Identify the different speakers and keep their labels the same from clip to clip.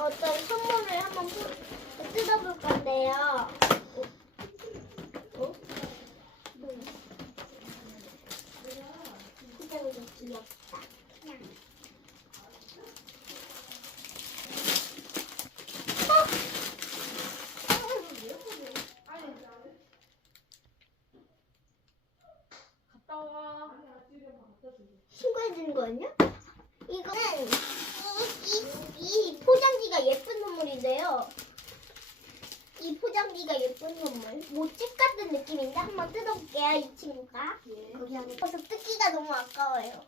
Speaker 1: 어떤 선물을 한번 뜯어볼 건데요. 포장이 귀엽다.
Speaker 2: 갔다 와.
Speaker 1: 신고해주는 거였냐? 이거는 이 포장지가 예쁜 선물인데요. 이 포장지가 예쁜 선물. 모찌 같은 느낌인데 한번 뜯어볼게요. 이 친구가. 거기 안에 그래서 뜯기가 너무 아까워요.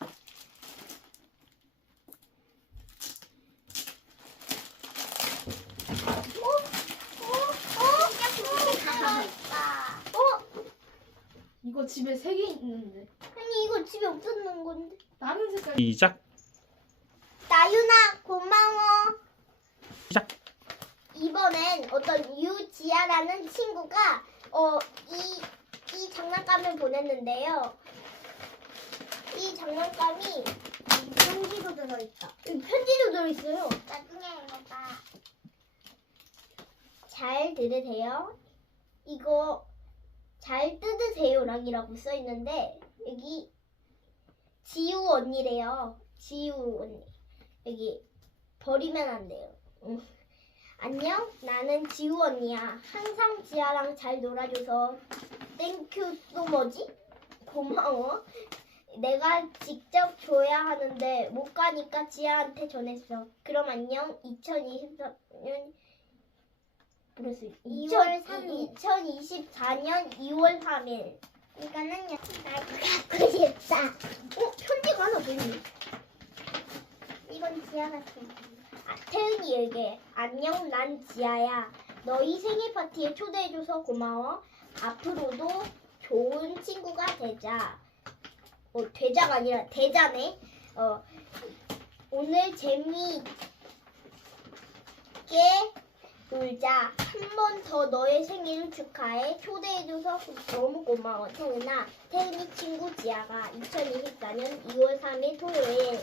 Speaker 2: 이거 집에 3개 있는데.
Speaker 1: 아니 이거 집에 없었는 건데.
Speaker 2: 다른 색깔.
Speaker 3: 시작.
Speaker 1: 나윤아 고마워.
Speaker 3: 시작.
Speaker 1: 이번엔 어떤 유지아라는 친구가 이 장난감을 보냈는데요. 이 장난감이 편지도 들어있다. 편지도 들어있어요. 나중에 읽어봐. 잘 들으세요. 이거 잘 뜯으세요랑이라고 써있는데 여기 지우 언니래요. 지우 언니. 여기 버리면 안 돼요. 안녕, 나는 지우 언니야. 항상 지아랑 잘 놀아줘서 땡큐 또 뭐지? 고마워. 내가 직접 줘야 하는데 못 가니까 지아한테 전했어. 그럼 안녕. 2024년 2024년 2월 3일. 이거는 나도 갖고 싶다. 편지가 하나 더 있네. 이건 지아 같은. 태은이에게 안녕, 난 지아야. 너희 생일 파티에 초대해줘서 고마워. 앞으로도 좋은 친구가 되자. 되자가 아니라 되자네. 오늘 재미있게 놀자. 한 번 더 너의 생일을 축하해. 초대해줘서 너무 고마워. 태은아, 태은이 친구 지아가 2024년 2월 3일 토요일.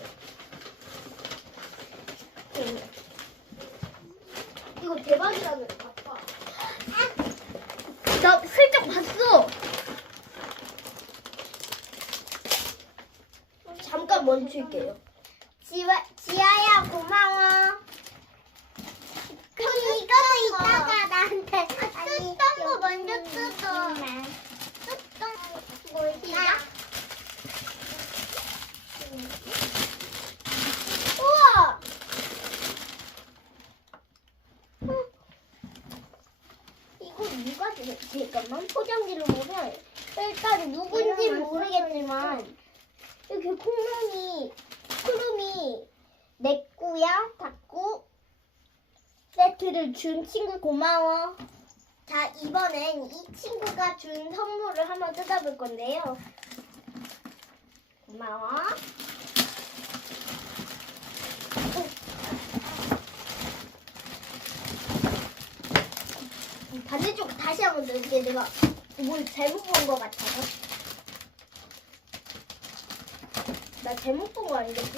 Speaker 1: 이거 대박이라는 아빠. 나 슬쩍 봤어. 잠깐 멈출게요. 지아야 고마워. 그럼 이거는 이따가 나한테 뜯던 거 먼저 뜯어. 뜯던 뭘까? 우와. 이거 누가 주셨지? 잠깐만 포장지를 보면 일단 누군지 모르겠지만 이렇게 콩눈이 크루미 내꾸야 닭구 세트를 준 친구 고마워. 자, 이번엔 이 친구가 준 선물을 한번 뜯어볼 건데요. 고마워. 반대쪽 다시 한번 넣을게. 내가 뭘 잘못 본 것 같아서. 나 잘못 본 거 아니겠지?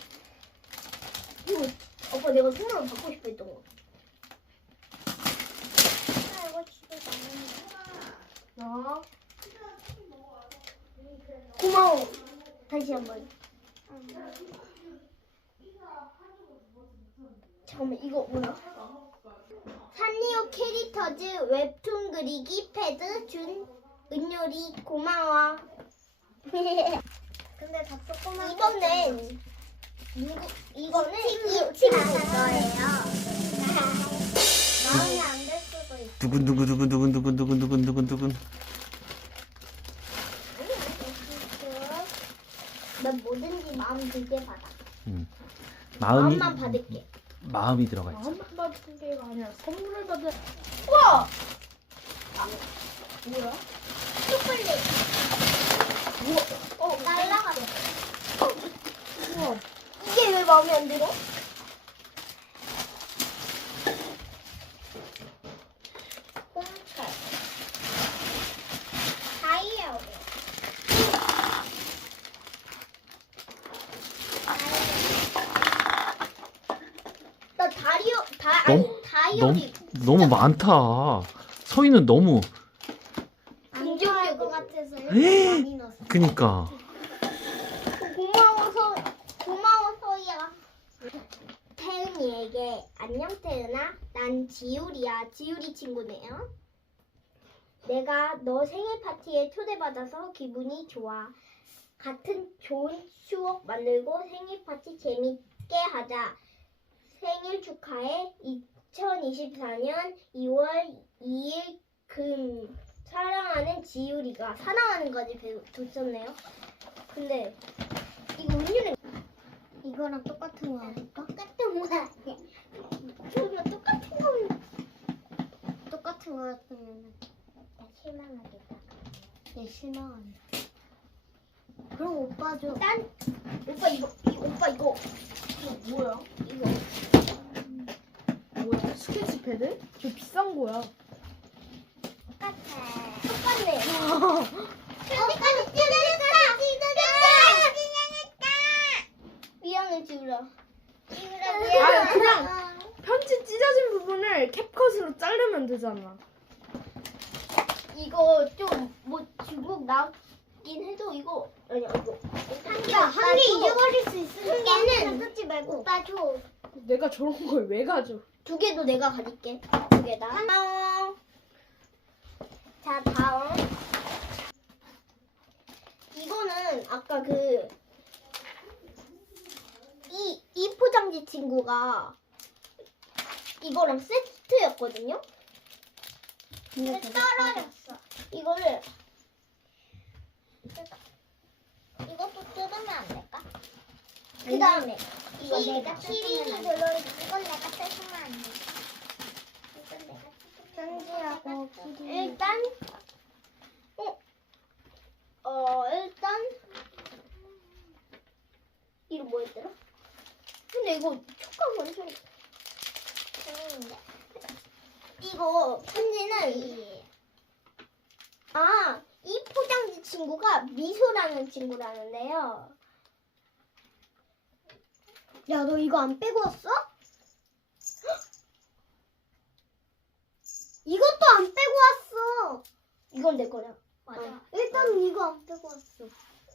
Speaker 1: 이거 오빠 내가 선물을 받고 싶어 했던 거. 이거 집에 놨는데. 고마워. 다시 한번. 잠깐만 이거 뭐야? 산리오 캐릭터즈 웹툰 그리기 패드 준 은율이 고마워. 근데 다 조그만. 이거는 이거는 이 친구 거예요. 마음에 안 들 수도 있어.
Speaker 3: 두근두근두근두근두근두근두근두근.
Speaker 1: 난 뭐든지 마음 들게 받아.
Speaker 3: 마음이
Speaker 1: 마음만 받을게.
Speaker 3: 마음이 들어가 있지.
Speaker 2: 마음만 받은 게 아니라 선물을 받은. 우와! 뭐야?
Speaker 1: 초콜릿. 우와. 날라가네.
Speaker 2: 우와.
Speaker 1: 이게 왜 마음에 안 들어? 홈철. 다이어리. 나 다리
Speaker 3: 너무
Speaker 1: 다이어리
Speaker 3: 너무 많다. 서희는 너무
Speaker 1: 안 좋아할 것 같아서
Speaker 3: 에이.
Speaker 1: 많이 넣었어.
Speaker 3: 그니까
Speaker 1: 고마워 서희야. 태은이에게 안녕 태은아, 난 지율이야. 지율이 친구네요. 내가 너 생일 파티에 초대받아서 기분이 좋아. 같은 좋은 추억 만들고 생일 파티 재밌게 하자. 생일 축하해. 2024년 2월 2일 금. 사랑하는 지율이가. 사랑하는 거지 뒀었네요. 근데 이거 은유는 이거랑 똑같은 거 아닐까? 똑같은 거 아니야. 그러면 똑같은 거 같으면 나 실망하겠다. 얘 실망하네. 그럼 오빠 줘. 난 오빠 이거
Speaker 2: 뭐야?
Speaker 1: 이거
Speaker 2: 뭐야? 스케치패드? 저 비싼 거야.
Speaker 1: 똑같네. 미안해 지우라.
Speaker 2: 아니, 그냥 편지 찢어진 부분을 캡컷으로 자르면 되잖아.
Speaker 1: 이거 좀 뭐 중복 나긴 해도 이거 아니야 이거 한 개 잊어버릴 수 있으니까 한 개는 쓰지 말고 오빠 줘.
Speaker 2: 내가 저런 걸 왜 가져?
Speaker 1: 2개도 내가 가질게. 2개 다. 고마워. 자 다음 이거는 아까 이 포장지 친구가 이거랑 세트였거든요. 근데 떨어졌어. 이것도 뜯으면 안 될까? 그 다음에 이거 내가 키링이 들어있는 이건 내가 뜯으면 안 돼. 이건 내가 편지하고 키링. 일단 일단 이름 뭐였더라? 근데 이거 촉감 완전 재밌는데. 이거 편지는 이 포장지 친구가 미소라는 친구라는데요. 야, 너 이거 안 빼고 왔어? 이것도 안 빼고 왔어. 이건 내 거야. 맞아. 일단 이거 안 빼고 왔어.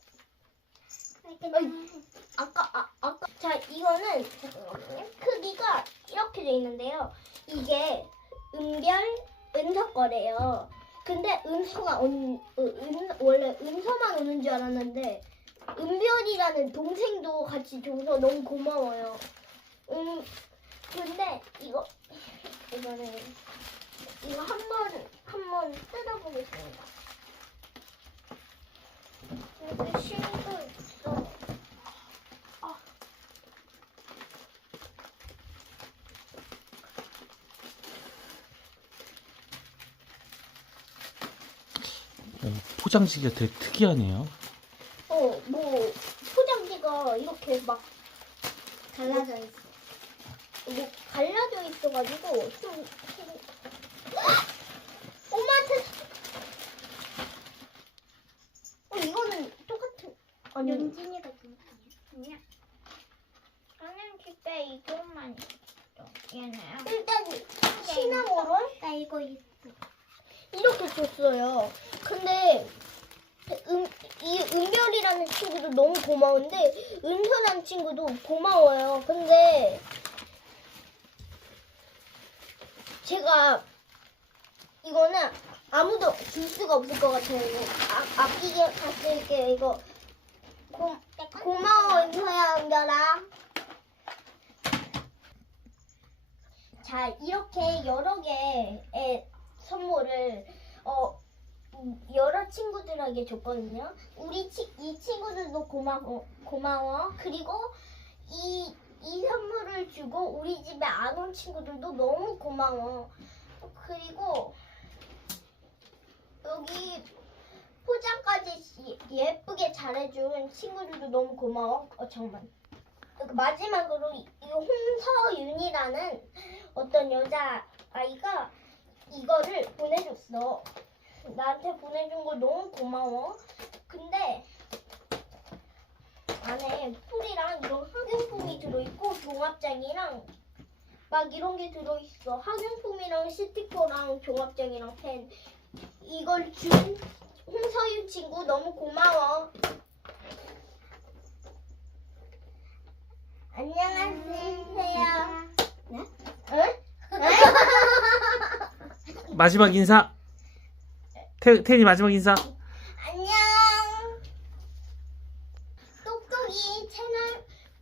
Speaker 1: 아까. 자, 이거는 잠깐만요. 크기가 이렇게 돼 있는데요. 이게 은서 거래요. 근데 은서가 원래 은서만 오는 줄 알았는데 은별이라는 동생도 같이 줘서 너무 고마워요. 근데 이거는 이거 한번 뜯어보겠습니다. 여기 실도 있어.
Speaker 3: 포장지가 되게 특이하네요.
Speaker 1: 뭐 포장지가 이렇게 막 갈라져 있어. 뭐 갈라져 있어가지고 좀 엄마한테 이거는 똑같은 아니 연진이가 좀 아니야. 나는 집에 이것만 있어. 얘네요. 일단 시나모롤 나 이거 있어. 이렇게 줬어요. 근데 이 은별이라는 친구도 너무 고마운데 은서라는 친구도 고마워요. 근데 제가 이거는 아무도 줄 수가 없을 것 같아요. 이거 아끼게 갔을게. 이거 고마워 은서야 은별아. 자 이렇게 여러 개의 선물을 여러 친구들에게 줬거든요. 이 친구들도 고마워. 그리고 이 선물을 주고 우리 집에 안 온 친구들도 너무 고마워. 그리고 여기 포장까지 예쁘게 잘해준 친구들도 너무 고마워. 잠깐만. 마지막으로 이 홍서윤이라는 어떤 여자아이가 이거를 보내줬어. 나한테 보내준 거 너무 고마워. 근데 안에 풀이랑 이런 학용품이 들어있고 종합장이랑 막 이런 게 들어있어. 학용품이랑 스티커랑 종합장이랑 펜. 이걸 준 홍서윤 친구 너무 고마워. 안녕하세요. 네? 응?
Speaker 3: 마지막 인사. 태연이 마지막 인사.
Speaker 1: 안녕. 똑똑이 채널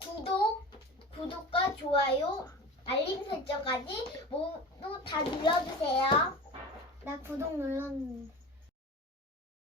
Speaker 1: 구독과 좋아요, 알림 설정까지 모두 다 눌러주세요. 나 구독 눌렀는데.